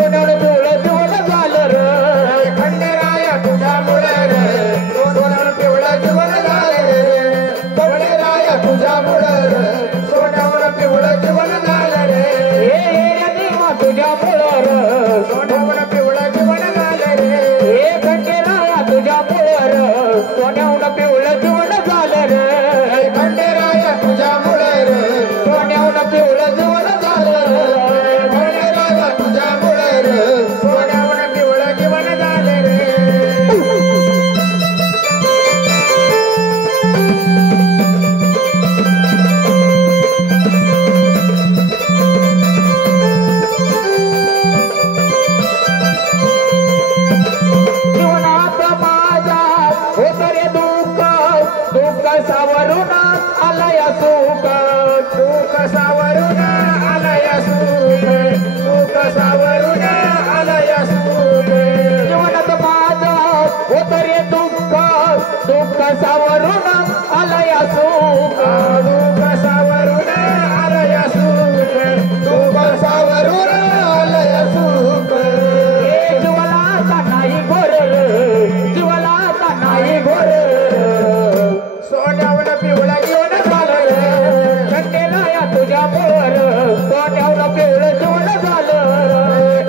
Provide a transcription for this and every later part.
सोन्यावर पिवळं जीवन झालं रे खंडेराया तुझ्यामुळे रे सोन्यावर पिवळं जीवन झालं रे खंडेराया तुझ्यामुळे रे सोन्यावर पिवळं जीवन झालं रे हे देवा तुझ्यामुळे रे सोन्यावर पिवळं जीवन झालं रे हे खंडेराया तुझ्यामुळे रे सोन्यावर पिवळं जीवन झालं रे खंडेराया तुझ्यामुळे रे सोन्यावर पिवळं जीवन झालं रे खंडेराया तुझ्यामुळे रे सोन्यावर पिवळं जीवन झालं रे जीवनात माझ्या होत रे दुःख दुःख सावरून आलय सुख दुःख सावरून आलय सुख दुःख सावरून आलय सुख जीवनात माझं होत रे दुःख दुःख सावरून आलय सुख दुःख सावरून आलय सुख दुःख सावरून आलय सुख जीवनाचा नाही घोर जीवनाचा नाही घोर सोन्यावर पिवळा जीवन झालं रे खंडेराया तुझ्यामुळे सोन्यावर पिवळं जीवन झालं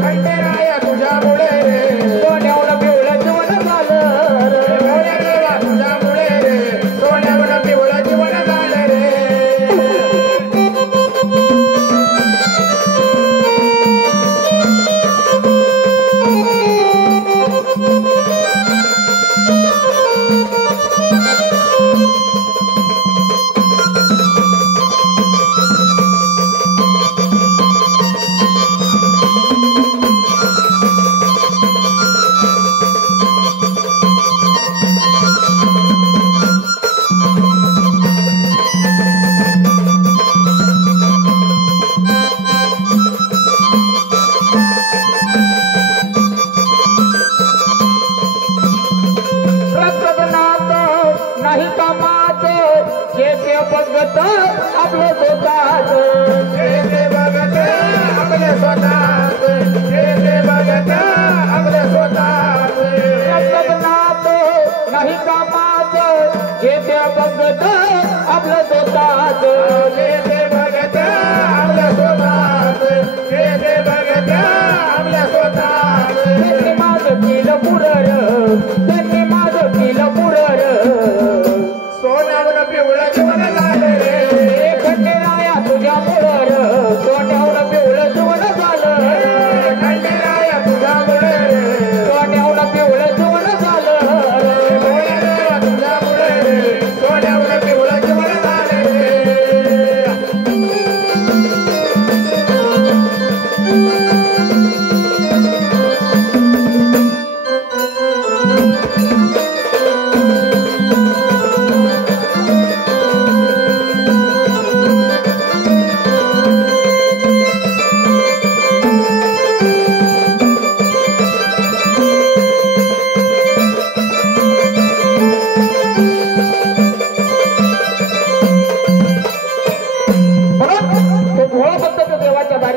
खंडेराया तुझ्यामुळे सोन्यावर पिवळं जीवन झालं खंडेराया तुझ्यामुळे सोन्यावर पिवळं जीवन झालं रे नाही कामात जे ते बघत आपलं स्वतःच जे ते बघत आपल्या स्वतःच जे ते बघत आपल्या स्वतःच रक्तनाथ नाही कामात जे ते बघत आपलं स्वतःच जे ते बघत आपल्या स्वतःच जे ते बघत आपल्या स्वतःच त्यांनी माझं केलं पुरर त्यांनी माझं केलं पुरर सोन्यावर पिवळं जीवन झालं रे खंडेराया तुझ्यामुळे सोन्यावर पिवळं जीवन झालं खंडेराया तुझ्यामुळे सोन्यावर पिवळं जीवन झालं खंडेराया तुझ्यामुळे सोन्यावर पिवळं जीवन झालं रे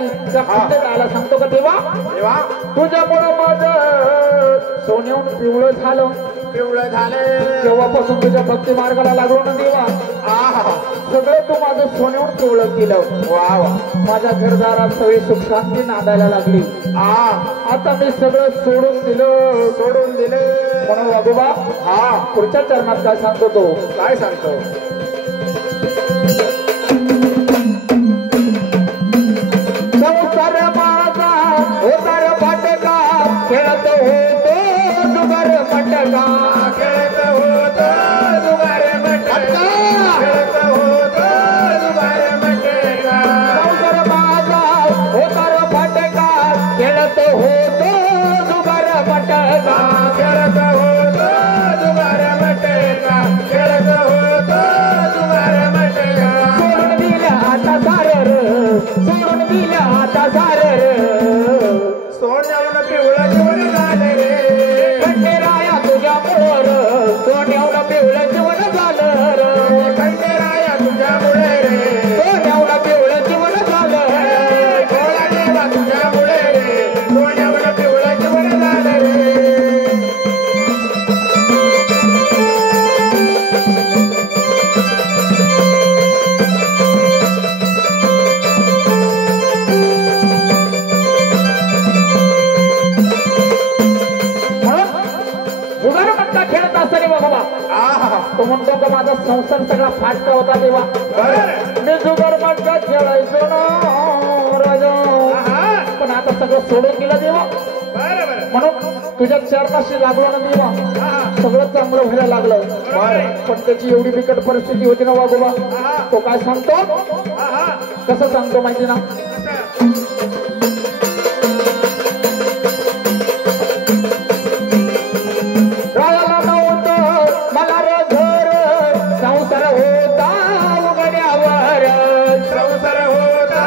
सांगतो का देवा देवा तुझ्यामुळं माझं सोन्याहून पिवळं झालं तेव्हापासून तुझ्या भक्ती मार्गाला लागलो ना देवा सगळं तू माझं सोन्याहून पिवळं केलं वा वा माझ्या घरदारात सगळी सुख शांती नांदायला लागली आता मी सगळं सोडून दिलं म्हणून वागोबा पुढच्या चरणात काय सांगतो तो काय सांगतो होतार पाटका खेळत होतो दुगार मटका खेळत होतो दुगार मटका खेळत होतो दुगार मटका संसार माझा होतार पाटका खेळत होतो दुगार मटका खेळत होतो दुगार मटका खेळत होतो दुगार मटका सोडून दिल्या आता सार सोडून दिल्या आता सार सोन्यावर पिवळं जीवन झालं रे खंडेराया तुझ्यामुळे सोन्यावर पिवळं जीवन झालं खंडेराया तुझ्यामुळे सोन्यावर पिवळं जीवन झालं तुझ्यामुळे सोन्यावर तो म्हणतो का माझा संसार सगळा फाटका होता तेव्हा मी जुगार मागचा खेळायचो ना राजा, पण आता सगळं सोडून दिलं देवा. म्हणून तुझ्या चरणाशी लागलो ना देवा, सगळं चांगलं व्हायला लागलं. पण त्याची एवढी बिकट परिस्थिती होती ना वागोबा, तो काय सांगतो, कसं सांगतो माहिती ना. रायाला नव्हतं मला रे घर, संसार होता उघड्यावर, संसार होता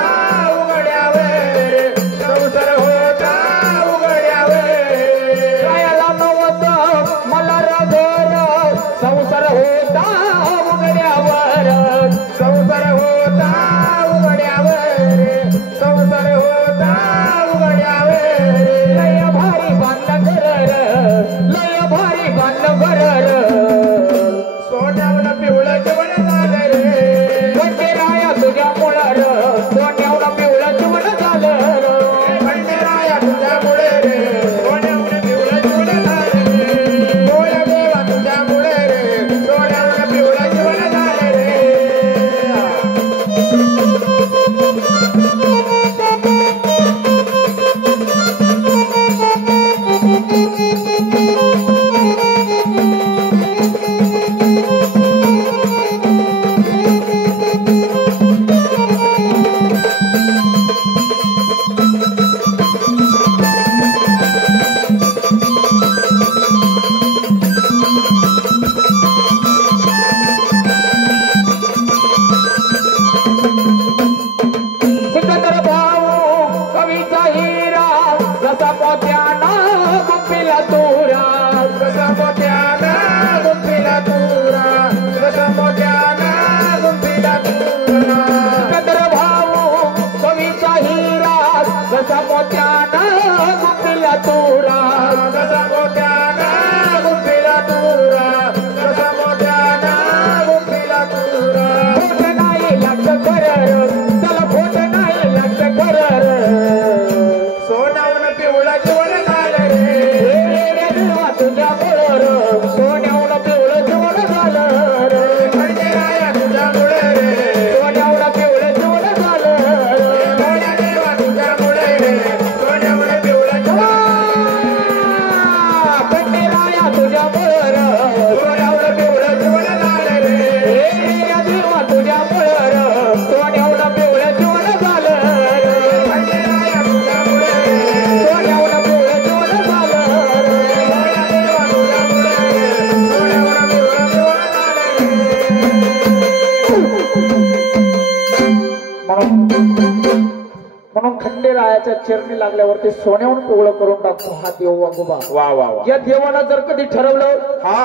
उघड्यावर, संसार होता उघड्यावर. रायाला नव्हतं मला रे घर, संसार होता उघड्यावर, संसार होता उघड्यावर, संसार होता उघड्यावर. लय भारी बांधलं घर, लय भारी बांधलं घर, सोन्यावलं पिवळं जेवण झालं रे. खंडेराया तुझ्या मुळार, सोन्यावलं पिवळं जेवण झालं. खंडेराया तुझ्यामुळे रे, सोन्यावलं पिवळं जेवण झालं रे. सोन्या देवा तुझ्यामुळे रे, सोन्यावलं पिवळं जेवण झालं रे. सिकंदर भाऊ कवीचा हिरा, जसा मोत्याना गुंफिला तुरा, कसा मोत्याना गुंफिला तुरा, कसा मोत्याना गुंफिला तुरा. सिकंदर भाऊ कवीचा हिरा, जसा मोत्याना गुंफिला तुरा. कसा मोत्याना गुंफिला तुरा, कसा मोत्याना गुंफिला तुरा. फोट नाही लागत कर, चला फोट नाही लागत कर. सोन्यावलं पिवळं जेवण झालं रे. रे देवा तुझ्या मुळार, सोन्यावलं पिवळं जेवण झालं. खंडेराया तुझ्यामुळे रे, सोन्यावलं पिवळं जेवण झालं. सोन्या देवा तुझ्यामुळे रे, सोन्यावलं पिवळं जेवण. खंडेराया तुझ्या मुळार, सोन्यावलं पिवळं जेवण झालं रे. रे देवा तुझ्या मुळार, सोन्यावलं पिवळं जेवण झालं. खंडेराया तुझ्यामुळे रे, सोन्यावलं पिवळं जेवण झालं. सोन्या देवा तुझ्यामुळे रे, सोन्यावलं पिवळं जेवण झालं रे. म्हणून खंडेरायाच्या चरणी लागल्यावरती सोन्याहून पिवळं करून टाकतो हा देव वागोबा. वा वा वा. या देवानं जर कधी ठरवलं हा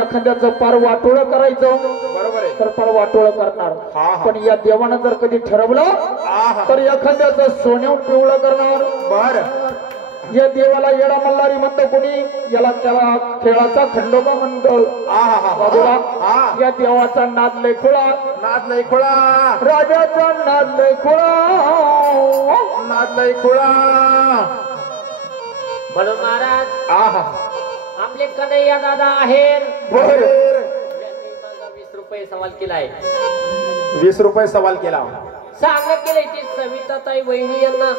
एखाद्याचं पार वाटोळं करायचं, बरोबर आहे. तर पार वाटोळं करणार. हा, हा. पण या देवानं जर कधी ठरवलं आहा. तर एखाद्याचं सोन्याहून पिवळं करणार. बर. या देवाला येडा मल्हारी म्हणतो कोणी, याला त्याला खेळाचा खंडोबा म्हणतो बाजूला. हा. या देवाचा नाद लय खुळा, नाद लय खुळा, राजाचा नाद लय खुळा. नाद लय खुळा. म्हणून महाराज आहा. आपले कन्हैया दादा आहेत, बर. त्यांनी माझा 20 रुपये सवाल केलाय. 20 रुपये सवाल केला. सांगा केले ती सविताताई वहिनी यांना.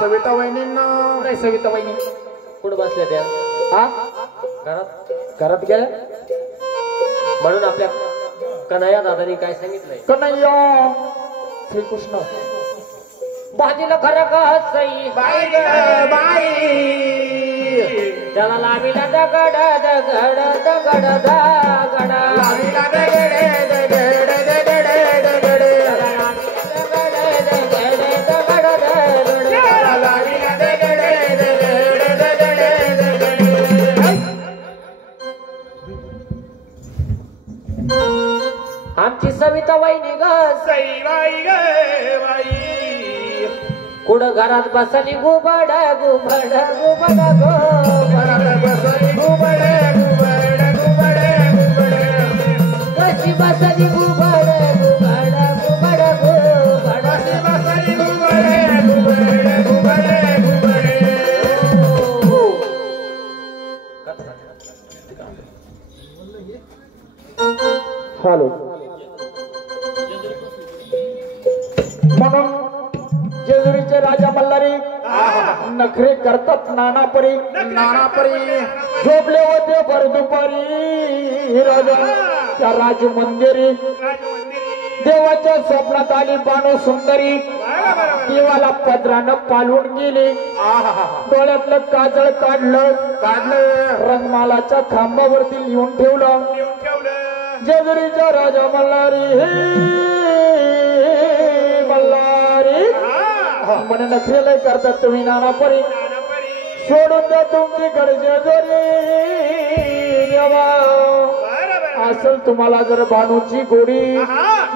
सविता वहिनींना. नाही सविता बहिणी कुठं बसल्या त्या हा घरात. घरात गेल्या. म्हणून आपल्या कन्हैया दादानी काय सांगितलंय, कन्हैया श्रीकृष्ण भाजीला खरं का सई बाई ग बाई. त्याला लाविला दगड दगड दगड दगड लावीला दगडे दगड दगड दगड. त्याला लावीला दगडे दगड दगड दगड. आमची सविता वहिनी ग सई बाई ग बाई. कुठं घरात बसली गुबड गुबड गुबड गो घरात बसली घुबड घुबड घुबड घुबड. कशी बसली गुबड गुबड गुबड गुबड कशी बसली घुबड घुबड घुबड घुबड. नखरे करतात नानापरी नानापरी झोपले होते भर दुपारी राजा त्या राज मंदिरी देवाच्या स्वप्नात आली बाणू सुंदरी देवाला पदरानं पालवून गेली डोळ्यातलं काजळ काढलं रंगमालाच्या खांबावरती लिहून ठेवलं जेजुरीच्या राजा मल्हारी मल्हारी म्हणे नखरेलय करतात तुम्ही नानापरी सोडून द्या तुमची कडचे जोरी देवा असेल तुम्हाला जर बाणूची गोडी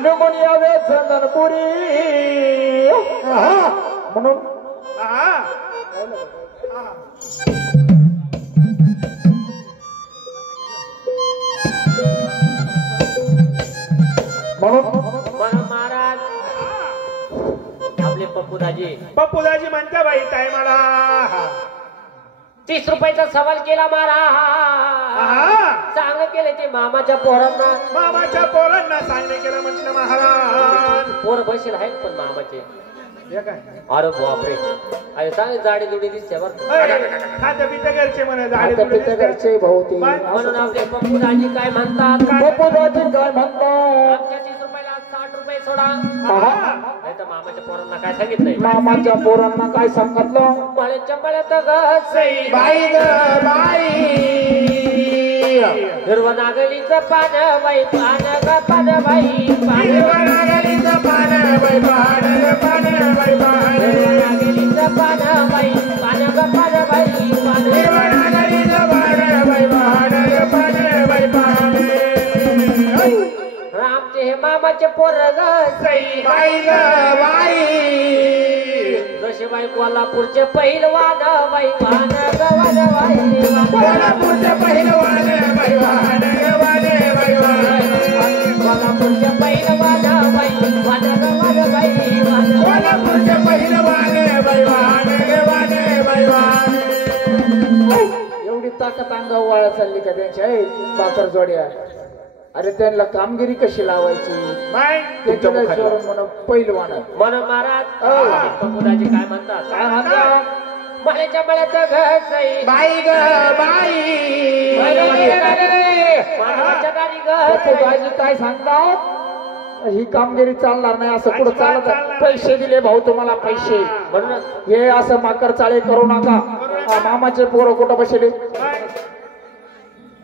निघून यावे चंदनपुरी म्हणून महाराज आपले पप्पूदाजी म्हणता बाई टायमाला 30 रुपयाचा सवाल केला महाराज सांग केले ते मामाच्या पोरांना सांगणे केलं म्हटलं महाराज पोर बसेल आहेत पण मामाचे हे काय अरे बापरे अरे चांगली जाडी जुडी दिसते बरं खातं पितं घरचे म्हणे झाडे आता पित्या घरचे भाऊ ते म्हणून आपले पप्पूदाजी काय म्हणतात पप्पूदाजी काय म्हणतात आमच्या 30 रुपयाला 60 रुपये सोडा नाही तर मामाच्या पोरांना काय सांगितलंय मामाच्या पोरांना काय सांगितलं मळ्याच्या मळ्यात घसई बाई ग बाई हिरव नागलीचं पान बाई पान ग पान बाई पान नागलीचं पान बाई पान पान बाई पान नागलीचं पान बाई पान ग पान बाई पान नागलीचं पान बाई पान पान बाई पान रामचे हे मामाचे पोर घसई बाई ग बाई जसे बाई कोल्हापूरचे पहिलवान बाई पान गवान बाई कोल्हापूरचे पहिलवान बाई वान वाने बाई वान कोल्हापूरचे पहिलवान by one Gawan by one कोल्हापूरचे पहिलवान बाई वान वाने बाई वान एवढी ताकद अंगावर वाळा चालली का त्यांच्या बाकर जोड्या अरे त्यांना कामगिरी कशी लावायची बाई म्हणून पहिलवान मन महाराज पप्पूदाजी काय म्हणतात काय म्हणतात मळ्याच्या मळ्यात घसई बाई ग बाई मानवाच्या दारी घसई पप्पूदाजी काय सांगतात ही कामगिरी चालणार नाही असं पुढे चालत पैसे दिले भाऊ तुम्हाला पैसे म्हणून हे असं माकर चाळे करू नका मामाचे पोरं कुठं बसले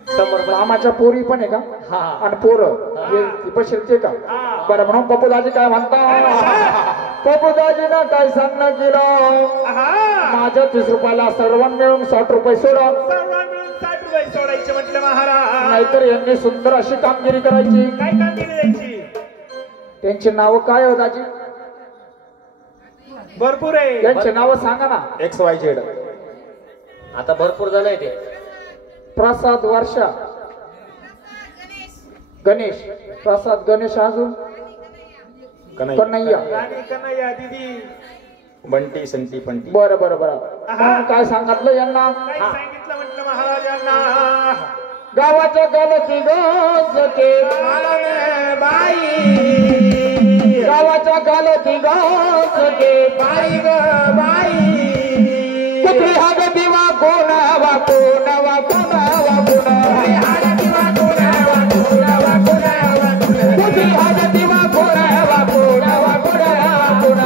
समोर मामाच्या पोरी पण आहे का हा आणि पोरं बसेल ते का बरं म्हणून पप्पूदाजी काय म्हणतात पप्पूदाजीनं काय सांगणं केलं माझ्या 30 रुपयाला सर्वांना मिळून 60 रुपये सोडा सर्वांना मिळून 60 रुपये सोडायचे म्हटलं महाराज नाहीतर यांनी सुंदर अशी कामगिरी करायची काय कामगिरी द्यायची त्यांची नाव काय हो दाजी भरपूर आहे त्यांची नाव सांगा ना XYZ आता भरपूर जण आहे ते प्रसाद वर्षा गणेश प्रसाद गणेश अजून कन्हैया राणी कन्हैया दीदी बंटी संटी पंटी बरं बरं बरं म्हणून काय सांगितलं यांना काय सांगितलं म्हटलं महाराजांना गावाच्या गलती गजके बाई गावाच्या गलती गजके बाई ग बाई कुत्री हाग दिवा कोण वाकून वाकून वाकून कुत्री हाग दिवा कोण वाकून वाकून वाकून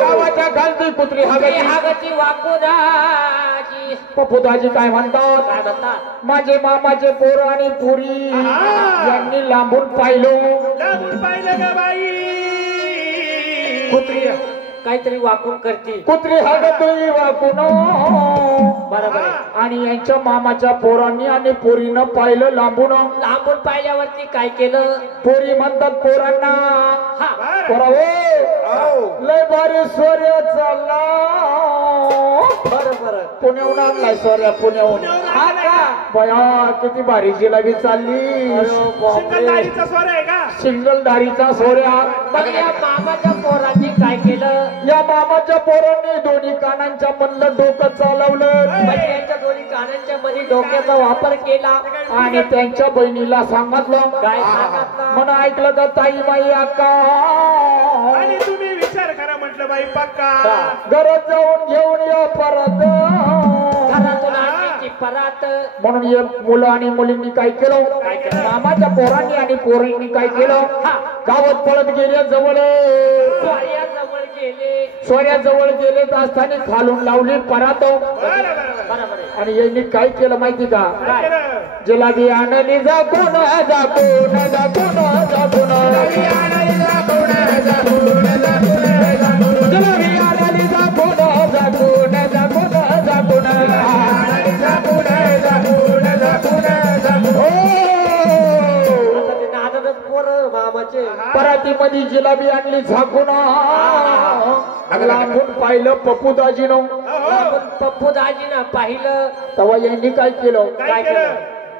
गावाच्या गालती कुत्री हागती हागती वाकुदाजी पप्पूदाजी काय म्हणतात काय म्हणतात माझे मामाचे पोर आणि पुरी यांनी लांबून पाहिलं पाहिलं ग बाई कुत्री काहीतरी वाकून करते कुत्री हागतोय वाकून बरोबर आहे. आणि यांच्या मामाच्या पोरांनी आणि पोरीनं पाहिलं लांबून लांबून पाहिल्यावरती काय केलं पोरी म्हणतात पोरांना हा पोरावो लय भारी स्वर्य चालला बरं बरं पुण्याहून आणलाय स्वर्या पुण्याहून हा का बया किती भारी जिलाबी चालली सिंगल दाढीचा स्वर आहे का सिंगल दारीचा सोऱ्या मग या मामाच्या पोरांनी काय केलं या मामाच्या पोरांनी दोन्ही कानांच्या मधलं डोकं चालवलं त्यांच्या दोन्ही कानांच्या मध्ये डोक्याचा वापर केला आणि त्यांच्या बहिणीला सांगितलं काय सांगितलं म्हणून ऐकलं का ताई माई अक्का आणि तुम्ही विचार करा म्हटलं बाई पक्का घरात जाऊन घेऊन या परत घरातून आणण्याची परात म्हणून हे मुलं आणि मुलींनी काय केलं मामाच्या पोरांनी आणि पोरींनी काय केलं गावात पळत गेले जवळ जवळ गेले सोऱ्याजवळ गेले तर असताना खालून लावली परात बरोबर आहे आणि यांनी काय केलं माहिती का काय जिलाबी आणली जाकून जाकून जाकून जाकून जिलाबी आणली जाकून जाकून मामाचे परातीमध्ये जिलाबी आणली झाकून लांबून पाहिलं पप्पू दाजीनं पप्पू दाजीनं पाहिलं तेव्हा यांनी काय केलं काय केलं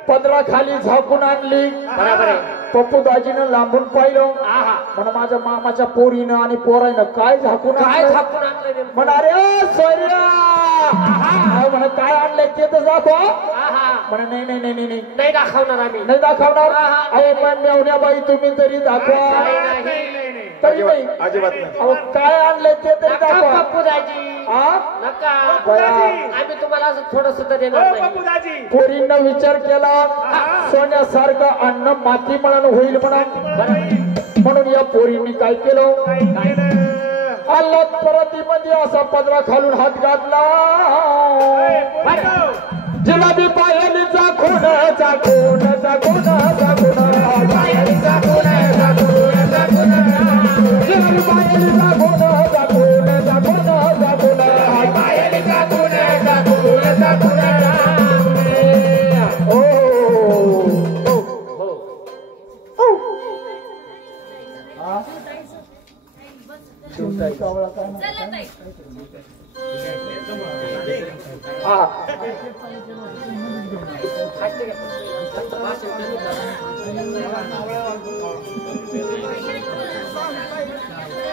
पदरा खाली झाकून आणली बरोबर आहे पप्पू दाजीनं लांबून पाहिलं आहा म्हणून माझ्या मामाच्या पोरीनं आणि पोरानं काय झाकून काय आणलं? झाकून आणलं नेमकं? म्हण अरे सोयऱ्या म्हण काय आणलंय ते तर दाखव आहा म्हण नाही नाही नाही नाही नाही दाखवणार आम्ही नाही दाखवणार आहा. अहो पण मेवण्याबाई तुम्ही तरी दाखवा नाही तरी नाही अजिबात नाही. अहो काय आणलंय ते तरी नका दाखवा पप्पू दाजी हा नका बया. आम्ही तुम्हाला असं थोडं सुद्धा देणार नाही बापूदाजी पोरींना विचार केला सोन्यासारखं अन्न माती म्हणून होईल म्हणून या पोरींनी काय केलं आल्लात परतीमध्ये असा पदरा खालून हात घातला जिलाबी पायली चाकून चाकून चाकून चाकून पायली चाकून चाकून चाकून जिलाबी पायली चाकून चाकून चाकून चाकून पायली चाकून चाकून चाकून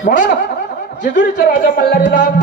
म्हणून जेजुरीच्या राजा मल्हारीला